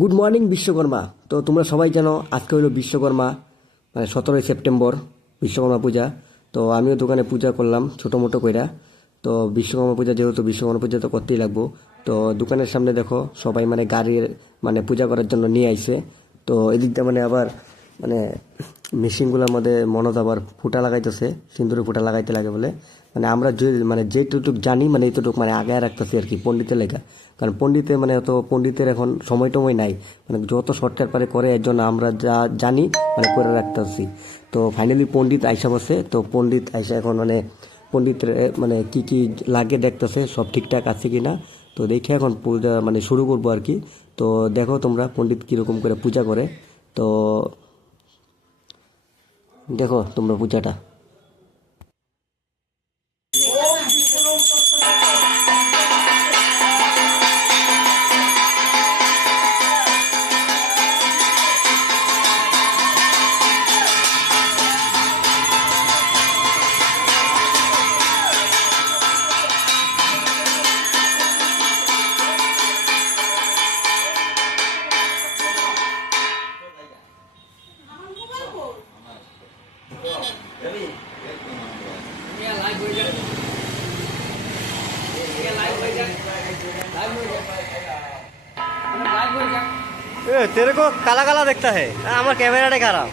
Good morning Vishwakarma. তো তোমরা সবাই জানো আজকে হলো বিশ্বকর্মা, মানে 17 সেপ্টেম্বর বিশ্বকর্মা পূজা। তো আমিও দোকানে পূজা করলাম ছোটো মোটো কইরা। তো বিশ্বকর্মা পূজা যেহেতু বিশ্বকর্মা পূজা তো করতেই লাগবো। তো দোকানের সামনে দেখো সবাই মানে গাড়ির মানে পূজা করার জন্য নিয়ে আইছে। তো এদিকটা মানে আবার মানে মেশিনগুলোর মধ্যে মনত আবার ফুটা লাগাইতেছে, সিন্দুরে ফুটা লাগাইতে লাগে বলে। মানে আমরা যে মানে যেটুকু জানি মানে এইটুকু মানে আগায় রাখতেছি আর কি পণ্ডিতের লেখা। কারণ পণ্ডিতে মানে অত পণ্ডিতের এখন সময় টময় নাই, মানে যত শর্টকাট পারে করে, এর জন্য আমরা যা জানি মানে করে রাখতেছি। তো ফাইনালি পণ্ডিত আইসা বসে। তো পণ্ডিত আইসা এখন মানে পণ্ডিতের মানে কি কি লাগে দেখতেছে সব ঠিকঠাক আছে কি না। তো দেখে এখন পূজা মানে শুরু করবো আর কি। তো দেখো তোমরা পণ্ডিত কীরকম করে পূজা করে। তো দেখো তোমরা পূজাটা। तेरे को काला काला दिखता है, हमारा कैमरा खराब।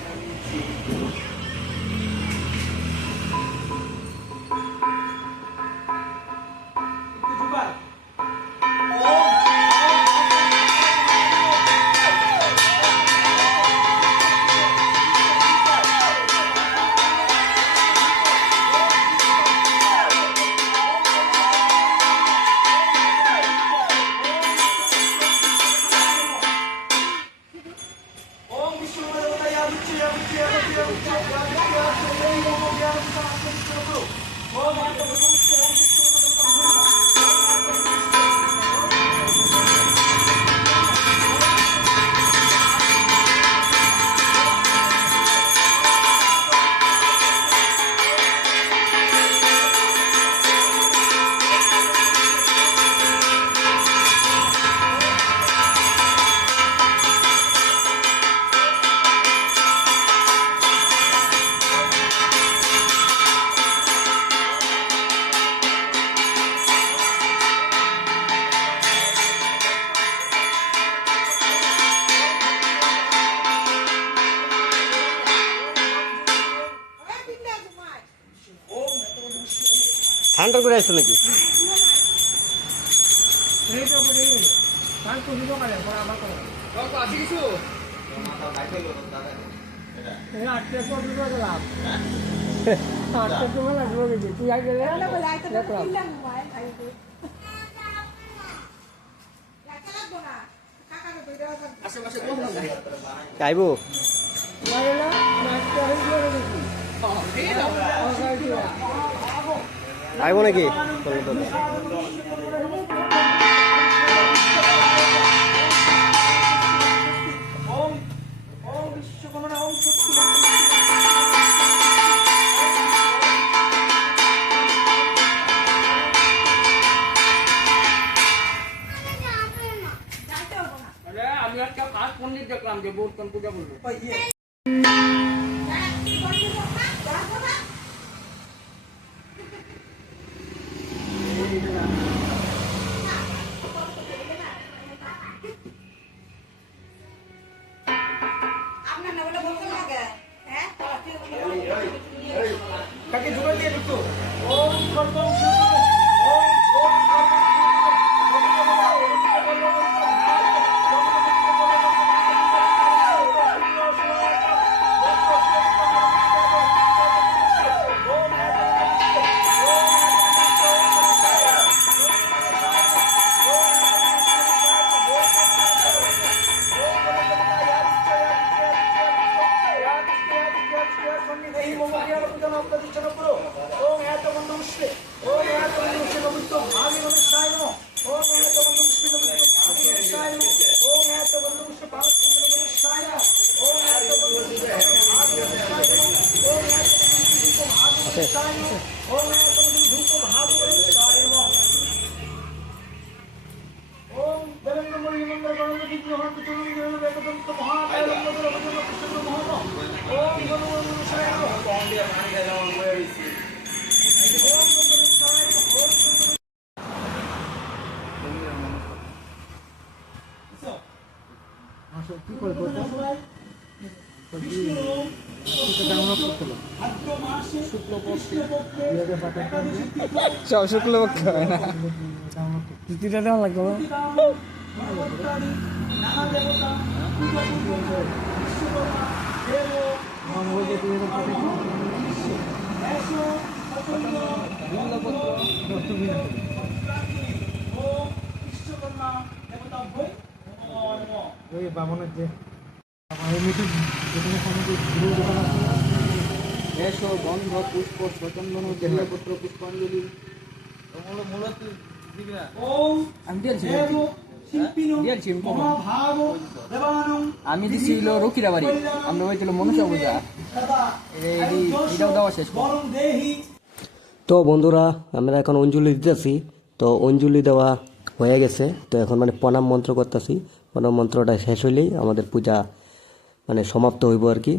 ঠান্ডা করে আসছো নাকি? আইবো আইব নাকি? আমি একটা ফার্স্ট পণ্ডিত দেখলাম যে বর্তমান পূজা করবো। কাকে জোগাড় দিয়ে ঢুকতো ওম সর্বং এই মোমো কি আর পূজা না প্রতিষ্ঠা করো ওম এত বন্ধ মুশরে ওম সব শুক্লপক্ষ হয় না তিথিটা দেওয়া লাগবে না? ওই বামনের যে এসো গন্ধ পুষ্প সচন্দন বেলপত্র পুষ্পাঞ্জলি আমি দিয়েছি আমি দিচ্ছি হলো রকিরা বাড়ি আমরা হয়েছিল মনুষ্য পূজা এটাও দেওয়া শেষ করবো। তো বন্ধুরা আমরা এখন অঞ্জলি দিতেছি, তো অঞ্জলি দেওয়া হয়ে গেছে। তো এখন মানে প্রণাম মন্ত্র করতেছি, প্রণাম মন্ত্রটা শেষ হইলেই আমাদের পূজা মানে সমাপ্ত হইব আর কি।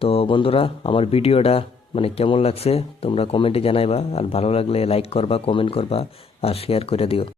তো বন্ধুরা আমার ভিডিওটা মানে কেমন লাগছে তোমরা কমেন্টে জানাইবা, আর ভালো লাগলে লাইক করবা, কমেন্ট করবা আর শেয়ার করে দিও।